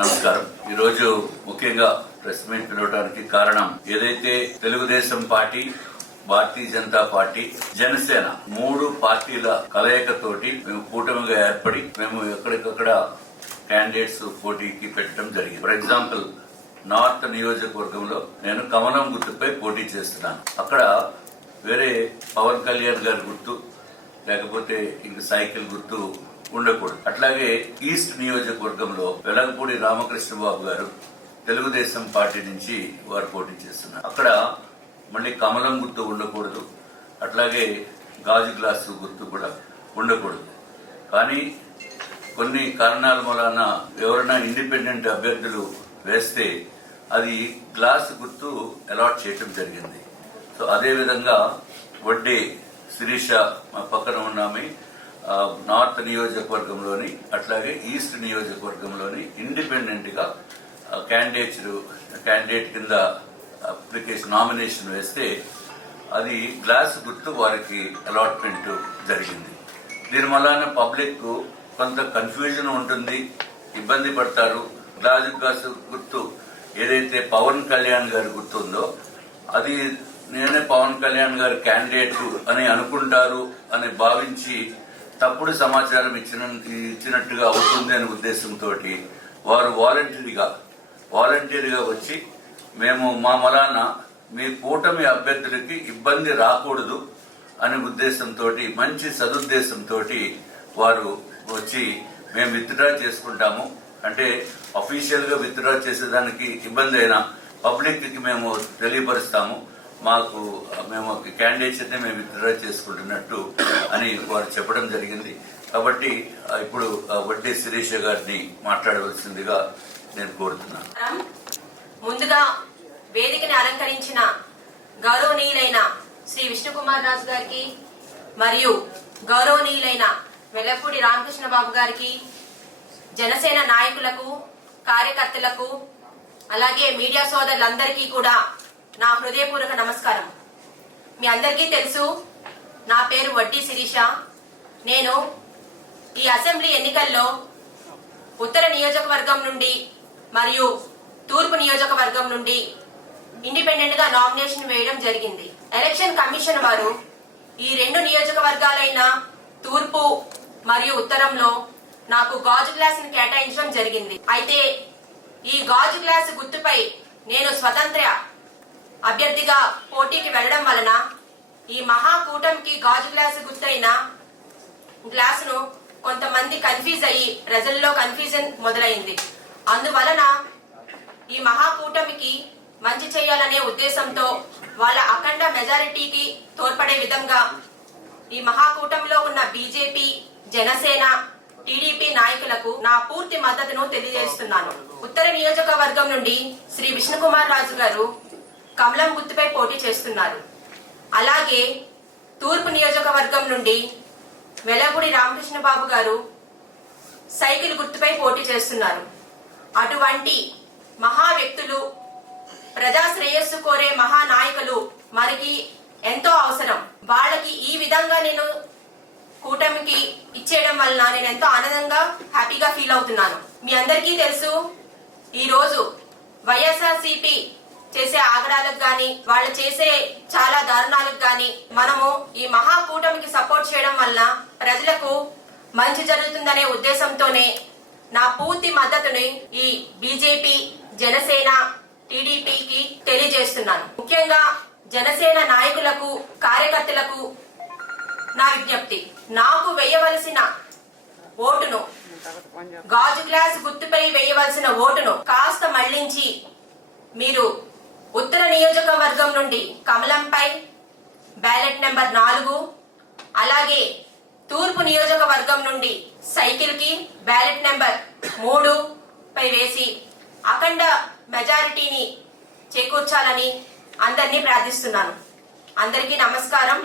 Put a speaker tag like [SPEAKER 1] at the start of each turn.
[SPEAKER 1] నమస్కారం. ఈరోజు ముఖ్యంగా ప్రెస్ మీట్ పిలవడానికి కారణం ఏదైతే తెలుగుదేశం పార్టీ భారతీయ జనతా పార్టీ జనసేన మూడు పార్టీల కలయికతోటి మేము కూటమిగా ఏర్పడి మేము ఎక్కడికక్కడ క్యాండిడేట్స్ పోటీకి పెట్టడం జరిగింది. ఫర్ ఎగ్జాంపుల్ నార్త్ నియోజకవర్గంలో నేను కమలం గుర్తుపై పోటీ చేస్తున్నాను. అక్కడ వేరే పవన్ కళ్యాణ్ గారి గుర్తు లేకపోతే ఇంక సైకిల్ గుర్తు ఉండకూడదు. అట్లాగే ఈస్ట్ నియోజకవర్గంలో వెలగపూడి రామకృష్ణ బాబు గారు తెలుగుదేశం పార్టీ నుంచి వారు పోటీ చేస్తున్నారు. అక్కడ మళ్ళీ కమలం గుర్తు ఉండకూడదు. అట్లాగే గాజు గ్లాసు గుర్తు కూడా ఉండకూడదు. కానీ కొన్ని కారణాల వలన ఎవరైనా ఇండిపెండెంట్ అభ్యర్థులు వేస్తే అది గ్లాస్ గుర్తు అలాట్ చేయటం జరిగింది. సో అదే విధంగా వడ్డే శిరీష మా పక్కన ఉన్నామే నార్త్ నియోజకవర్గంలోని అట్లాగే ఈస్ట్ నియోజకవర్గంలోని ఇండిపెండెంట్గా క్యాండిడేట్స్ క్యాండిడేట్ కింద అప్లికేషన్ నామినేషన్ వేస్తే అది గ్లాస్ గుర్తు వారికి అలాట్మెంట్ జరిగింది. దీని వలన పబ్లిక్ కొంత కన్ఫ్యూజన్ ఉంటుంది ఇబ్బంది పడతారు. గ్లాస్ గ్లాస్ గుర్తు ఏదైతే పవన్ కళ్యాణ్ గారి గుర్తు ఉందో అది నేనే పవన్ కళ్యాణ్ గారి క్యాండిడేట్ అని అనుకుంటారు అని భావించి తప్పుడు సమాచారం ఇచ్చిన ఇచ్చినట్టుగా అవుతుంది అనే ఉద్దేశంతో వారు వాలంటీర్గా వాలంటీర్గా వచ్చి మేము మా మలాన మీ కూటమి అభ్యర్థులకి ఇబ్బంది రాకూడదు అనే ఉద్దేశంతో మంచి సదుద్దేశంతో వారు వచ్చి మేము విత్డ్రా చేసుకుంటాము. అంటే అఫీషియల్గా విత్డ్రా చేసేదానికి ఇబ్బంది అయినా పబ్లిక్కి మేము తెలియపరుస్తాము. మాకు మేము క్యాండిడేట్స్ అయితే మేము విత్డ్రా చేసుకుంటున్నట్టు అని వారు చెప్పడం జరిగింది. కాబట్టి ఇప్పుడు వడ్డీ శిరీష గారిని మాట్లాడవలసిందిగా నేను కోరుతున్నాను.
[SPEAKER 2] ముందుగా వేదికని అలంకరించిన గౌరవనీయులైన శ్రీ విష్ణుకుమార్ రాజు గారికి మరియు గౌరవనీయులైన వెల్లపూడి రామకృష్ణ బాబు గారికి జనసేన నాయకులకు కార్యకర్తలకు అలాగే మీడియా సోదరులందరికీ కూడా నా హృదయపూర్వక నమస్కారం. మీ అందరికీ తెలుసు నా పేరు వడ్డీ శిరీష. నేను ఈ అసెంబ్లీ ఎన్నికల్లో ఉత్తర నియోజకవర్గం నుండి మరియు తూర్పు నియోజకవర్గం నుండి ఇండిపెండెంట్గా నామినేషన్ వేయడం జరిగింది. ఎలక్షన్ కమిషన్ వారు ఈ రెండు నియోజకవర్గాలైన తూర్పు మరియు ఉత్తరంలో నాకు గాజు గ్లాస్ కేటాయించడం జరిగింది. అయితే ఈ గాజు గ్లాస్ గుర్తుపై నేను స్వతంత్ర అభ్యర్థిగా పోటీకి వెళ్ళడం వలన ఈ మహాకూటమికి గాజు గ్లాసు గుర్తైన గ్లాసును కొంతమంది కన్ఫ్యూజ్ అయ్యి ప్రజల్లో కన్ఫ్యూజన్ మొదలైంది. అందువలన ఈ మహాకూటమికి మంచి చేయాలనే ఉద్దేశంతో వాళ్ళ అఖండ మెజారిటీకి తోడ్పడే విధంగా ఈ మహాకూటమిలో ఉన్న బీజేపీ జనసేన టీడీపీ నాయకులకు నా పూర్తి మద్దతును తెలియజేస్తున్నాను. ఉత్తర నియోజకవర్గం నుండి శ్రీ విష్ణుకుమార్ రాజు గారు కమలం గుర్తుపై పోటీ చేస్తున్నారు. అలాగే తూర్పు నియోజకవర్గం నుండి వెలగుడి రామకృష్ణ బాబు గారు సైకిల్ గుర్తుపై పోటీ చేస్తున్నారు. అటువంటి మహా వ్యక్తులు ప్రజా శ్రేయస్సు కోరే మహానాయకులు మనకి ఎంతో అవసరం. వాళ్ళకి ఈ విధంగా నేను కూటమికి ఇచ్చేయడం వలన నేను ఎంతో ఆనందంగా హ్యాపీగా ఫీల్ అవుతున్నాను. మీ అందరికీ తెలుసు ఈ రోజు వైఎస్ఆర్సిపి చేసే ఆగడాలకు గాని వాళ్ళు చేసే చాలా దారుణాలకు గాని మనము ఈ మహాకూటమికి సపోర్ట్ చేయడం వల్ల ప్రజలకు మంచి జరుగుతుందనే ఉద్దేశంతోనే నా పూర్తి మద్దతుని ఈ బీజేపీ జనసేన టీడీపీకి తెలియజేస్తున్నాను. ముఖ్యంగా జనసేన నాయకులకు కార్యకర్తలకు నా విజ్ఞప్తి. నాకు వేయవలసిన ఓటును గాజు గ్లాస్ గుర్తుపై వేయవలసిన ఓటును కాస్త మళ్ళించి మీరు నియోజకవర్గం నుండి కమలంపై బ్యాలెట్ నెంబర్ నాలుగు అలాగే తూర్పు నియోజకవర్గం నుండి సైకిల్కి బ్యాలెట్ నెంబర్ మూడు పై వేసి అఖండ మెజారిటీని చేకూర్చాలని అందరినీ ప్రార్థిస్తున్నాను. అందరికీ నమస్కారం.